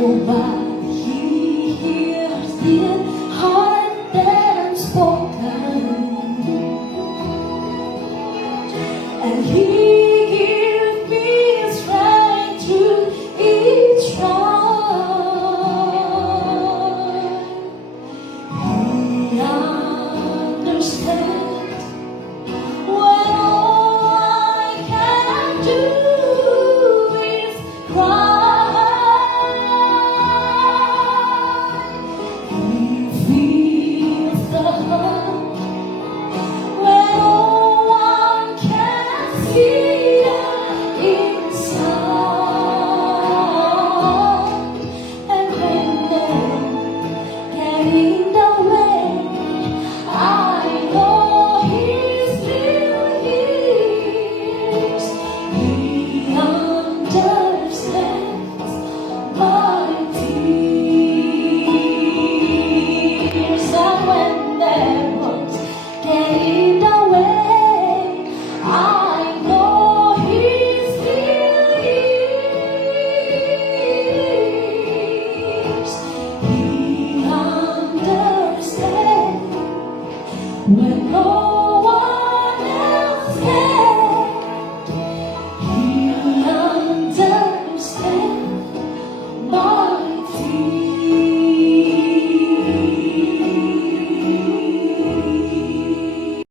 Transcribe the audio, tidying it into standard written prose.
Oh, but He hears the heart that unspoken, and He gives me strength through each trial. He understands when all I can do is cry. He feels the hurt when all one can see inside, and when they get in the way, I know He still hears. He understands my tears, and when their words get in the way, I know He still hears. He understands when all